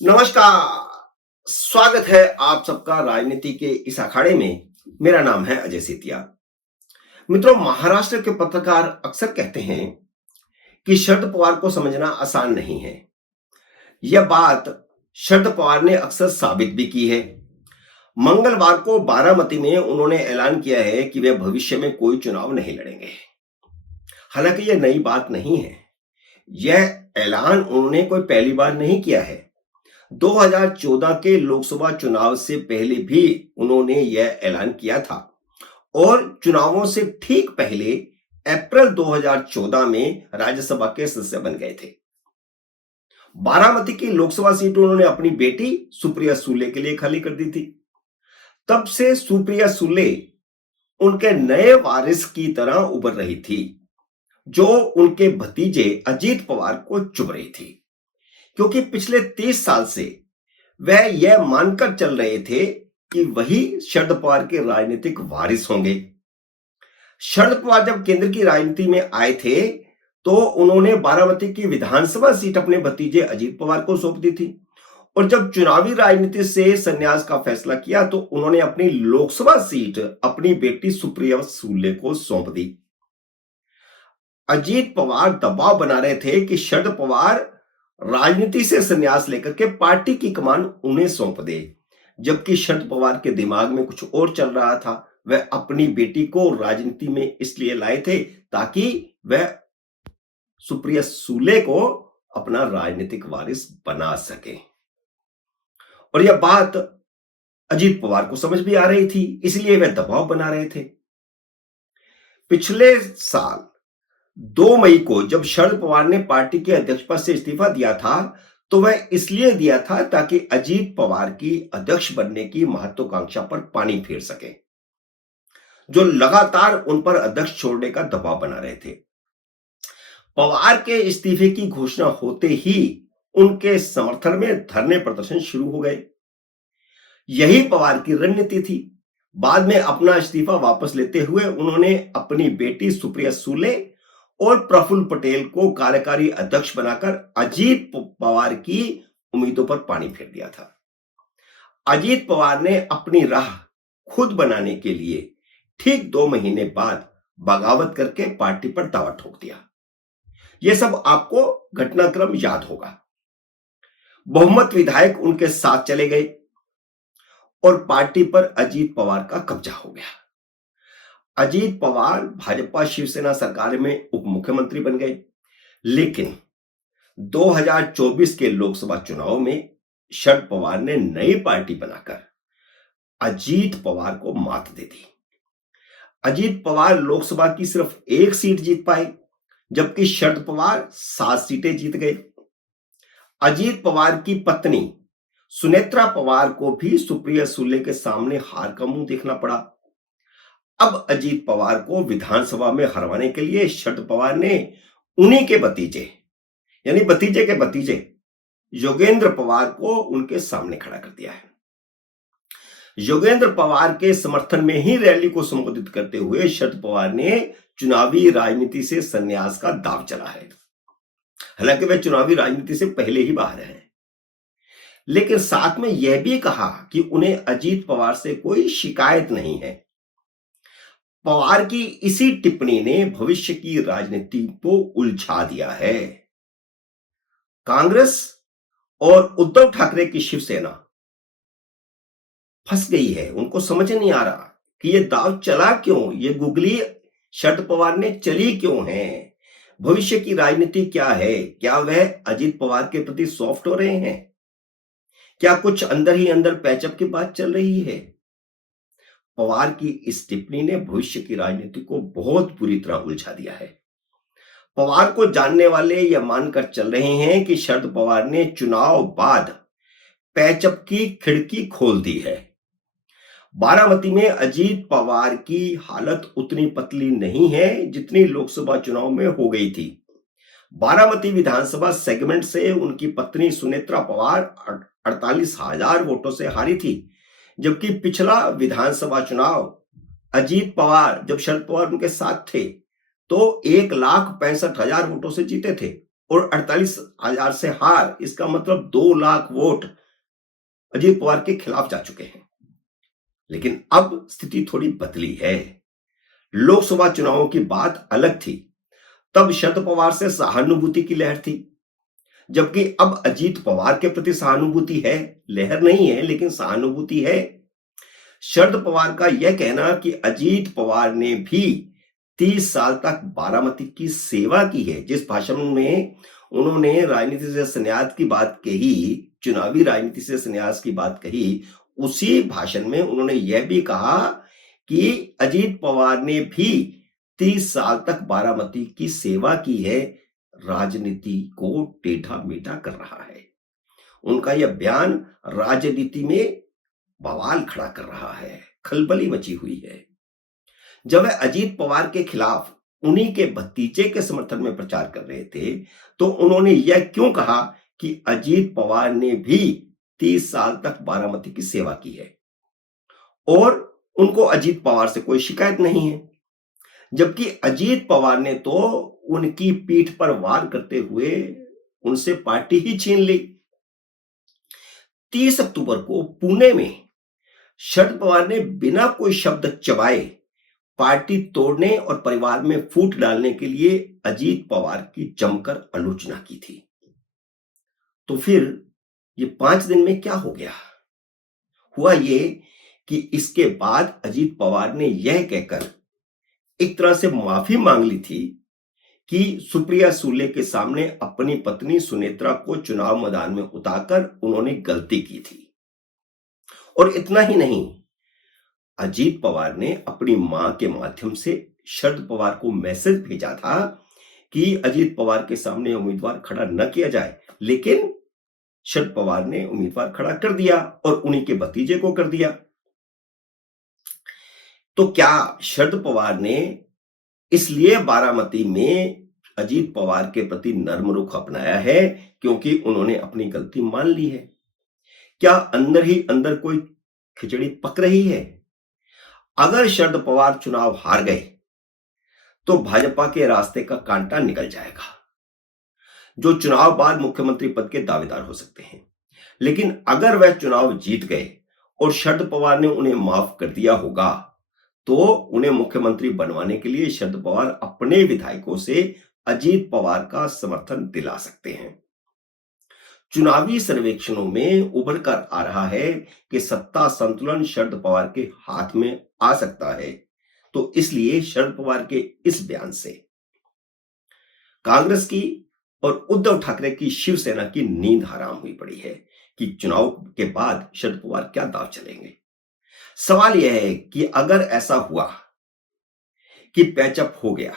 नमस्कार। स्वागत है आप सबका राजनीति के इस अखाड़े में। मेरा नाम है अजय सेतिया। मित्रों, महाराष्ट्र के पत्रकार अक्सर कहते हैं कि शरद पवार को समझना आसान नहीं है। यह बात शरद पवार ने अक्सर साबित भी की है। मंगलवार को बारामती में उन्होंने ऐलान किया है कि वे भविष्य में कोई चुनाव नहीं लड़ेंगे। हालांकि यह नई बात नहीं है। यह ऐलान उन्होंने कोई पहली बार नहीं किया है। 2014 के लोकसभा चुनाव से पहले भी उन्होंने यह ऐलान किया था और चुनावों से ठीक पहले अप्रैल 2014 में राज्यसभा के सदस्य बन गए थे। बारामती की लोकसभा सीट उन्होंने अपनी बेटी सुप्रिया सुले के लिए खाली कर दी थी। तब से सुप्रिया सुले उनके नए वारिस की तरह उभर रही थी, जो उनके भतीजे अजीत पवार को चुभ रही थी, क्योंकि पिछले 30 साल से वह यह मानकर चल रहे थे कि वही शरद पवार के राजनीतिक वारिस होंगे। शरद पवार जब केंद्र की राजनीति में आए थे तो उन्होंने बारामती की विधानसभा सीट अपने भतीजे अजीत पवार को सौंप दी थी और जब चुनावी राजनीति से संन्यास का फैसला किया तो उन्होंने अपनी लोकसभा सीट अपनी बेटी सुप्रिया सुले को सौंप दी। अजीत पवार दबाव बना रहे थे कि शरद पवार राजनीति से संन्यास लेकर के पार्टी की कमान उन्हें सौंप दे, जबकि शरद पवार के दिमाग में कुछ और चल रहा था। वह अपनी बेटी को राजनीति में इसलिए लाए थे ताकि वह सुप्रिया सुले को अपना राजनीतिक वारिस बना सके और यह बात अजीत पवार को समझ भी आ रही थी, इसलिए वह दबाव बना रहे थे। पिछले साल 2 मई को जब शरद पवार ने पार्टी के अध्यक्ष पद से इस्तीफा दिया था तो वह इसलिए दिया था ताकि अजीत पवार की अध्यक्ष बनने की महत्वाकांक्षा पर पानी फेर सके, जो लगातार उन पर अध्यक्ष छोड़ने का दबाव बना रहे थे। पवार के इस्तीफे की घोषणा होते ही उनके समर्थन में धरने प्रदर्शन शुरू हो गए। यही पवार की रणनीति थी। बाद में अपना इस्तीफा वापस लेते हुए उन्होंने अपनी बेटी सुप्रिया सुले और प्रफुल्ल पटेल को कार्यकारी अध्यक्ष बनाकर अजीत पवार की उम्मीदों पर पानी फेर दिया था। अजीत पवार ने अपनी राह खुद बनाने के लिए ठीक 2 महीने बाद बगावत करके पार्टी पर दावा ठोक दिया। यह सब आपको घटनाक्रम याद होगा। बहुमत विधायक उनके साथ चले गए और पार्टी पर अजीत पवार का कब्जा हो गया। अजीत पवार भाजपा शिवसेना सरकार में उप मुख्यमंत्री बन गए, लेकिन 2024 के लोकसभा चुनाव में शरद पवार ने नई पार्टी बनाकर अजीत पवार को मात दे दी। अजीत पवार लोकसभा की सिर्फ 1 सीट जीत पाए, जबकि शरद पवार 7 सीटें जीत गए। अजीत पवार की पत्नी सुनेत्रा पवार को भी सुप्रिया सुले के सामने हार का मुंह देखना पड़ा। अब अजीत पवार को विधानसभा में हरवाने के लिए शरद पवार ने उन्हीं के भतीजे यानी भतीजे के भतीजे योगेंद्र पवार को उनके सामने खड़ा कर दिया है। योगेंद्र पवार के समर्थन में ही रैली को संबोधित करते हुए शरद पवार ने चुनावी राजनीति से संन्यास का दाव चला है। हालांकि वे चुनावी राजनीति से पहले ही बाहर हैं, लेकिन साथ में यह भी कहा कि उन्हें अजीत पवार से कोई शिकायत नहीं है। पवार की इसी टिप्पणी ने भविष्य की राजनीति को उलझा दिया है। कांग्रेस और उद्धव ठाकरे की शिवसेना फंस गई है। उनको समझ नहीं आ रहा कि यह दाव चला क्यों, ये गुगली शरद पवार ने चली क्यों है। भविष्य की राजनीति क्या है? क्या वह अजीत पवार के प्रति सॉफ्ट हो रहे हैं? क्या कुछ अंदर ही अंदर पैचअप की बात चल रही है? पवार की इस टिप्पणी ने भविष्य की राजनीति को बहुत बुरी तरह उलझा दिया है। पवार को जानने वाले यह मानकर चल रहे हैं कि शरद पवार ने चुनाव बाद पैचअप की खिड़की खोल दी है। बारामती में अजीत पवार की हालत उतनी पतली नहीं है जितनी लोकसभा चुनाव में हो गई थी। बारामती विधानसभा सेगमेंट से उनकी पत्नी सुनेत्रा पवार 48,000 वोटों से हारी थी, जबकि पिछला विधानसभा चुनाव अजीत पवार जब शरद पवार उनके साथ थे तो 1,65,000 वोटों से जीते थे और 48,000 से हार, इसका मतलब 2 लाख वोट अजीत पवार के खिलाफ जा चुके हैं। लेकिन अब स्थिति थोड़ी बदली है। लोकसभा चुनावों की बात अलग थी। तब शरद पवार से सहानुभूति की लहर थी, जबकि अब अजीत पवार के प्रति सहानुभूति है, लहर नहीं है लेकिन सहानुभूति है। शरद पवार का यह कहना कि अजीत पवार ने भी 30 साल तक बारामती की सेवा की है, जिस भाषण में उन्होंने राजनीति से संन्यास की बात कही, चुनावी राजनीति से संन्यास की बात कही, उसी भाषण में उन्होंने यह भी कहा कि अजीत पवार ने भी 30 साल तक बारामती की सेवा की है, राजनीति को टेढ़ा मेढ़ा कर रहा है। उनका यह बयान राजनीति में बवाल खड़ा कर रहा है, खलबली मची हुई है। जब वह अजीत पवार के खिलाफ उन्हीं के भतीजे के समर्थन में प्रचार कर रहे थे, तो उन्होंने यह क्यों कहा कि अजीत पवार ने भी 30 साल तक बारामती की सेवा की है और उनको अजीत पवार से कोई शिकायत नहीं है, जबकि अजीत पवार ने तो उनकी पीठ पर वार करते हुए उनसे पार्टी ही छीन ली। 30 अक्टूबर को पुणे में शरद पवार ने बिना कोई शब्द चबाए पार्टी तोड़ने और परिवार में फूट डालने के लिए अजीत पवार की जमकर आलोचना की थी। तो फिर ये 5 दिन में क्या हो गया? हुआ ये कि इसके बाद अजीत पवार ने यह कहकर एक तरह से माफी मांग ली थी कि सुप्रिया सुले के सामने अपनी पत्नी सुनेत्रा को चुनाव मैदान में उतारकर उन्होंने गलती की थी। और इतना ही नहीं, अजीत पवार ने अपनी मां के माध्यम से शरद पवार को मैसेज भेजा था कि अजीत पवार के सामने उम्मीदवार खड़ा न किया जाए, लेकिन शरद पवार ने उम्मीदवार खड़ा कर दिया और उन्हीं के भतीजे को कर दिया। तो क्या शरद पवार ने इसलिए बारामती में अजीत पवार के प्रति नर्म रुख अपनाया है क्योंकि उन्होंने अपनी गलती मान ली है? क्या अंदर ही अंदर कोई खिचड़ी पक रही है? अगर शरद पवार चुनाव हार गए तो भाजपा के रास्ते का कांटा निकल जाएगा, जो चुनाव बाद मुख्यमंत्री पद के दावेदार हो सकते हैं। लेकिन अगर वह चुनाव जीत गए और शरद पवार ने उन्हें माफ कर दिया होगा, तो उन्हें मुख्यमंत्री बनवाने के लिए शरद पवार अपने विधायकों से अजीत पवार का समर्थन दिला सकते हैं। चुनावी सर्वेक्षणों में उभर कर आ रहा है कि सत्ता संतुलन शरद पवार के हाथ में आ सकता है। तो इसलिए शरद पवार के इस बयान से कांग्रेस की और उद्धव ठाकरे की शिवसेना की नींद हराम हुई पड़ी है कि चुनाव के बाद शरद पवार क्या दांव चलेंगे। सवाल यह है कि अगर ऐसा हुआ कि पैचअप हो गया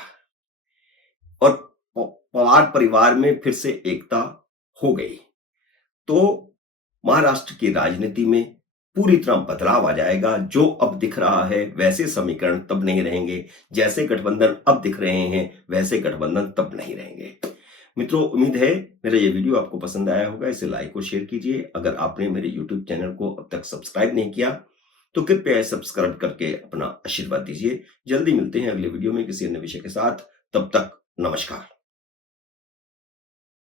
और पवार परिवार में फिर से एकता हो गई, तो महाराष्ट्र की राजनीति में पूरी तरह बदलाव आ जाएगा। जो अब दिख रहा है वैसे समीकरण तब नहीं रहेंगे, जैसे गठबंधन अब दिख रहे हैं वैसे गठबंधन तब नहीं रहेंगे। मित्रों, उम्मीद है मेरा ये वीडियो आपको पसंद आया होगा। इसे लाइक और शेयर कीजिए। अगर आपने मेरे यूट्यूब चैनल को अब तक सब्सक्राइब नहीं किया तो कृपया सब्सक्राइब करके अपना आशीर्वाद दीजिए। जल्दी मिलते हैं अगले वीडियो में किसी अन्य विषय के साथ। तब तक नमस्कार।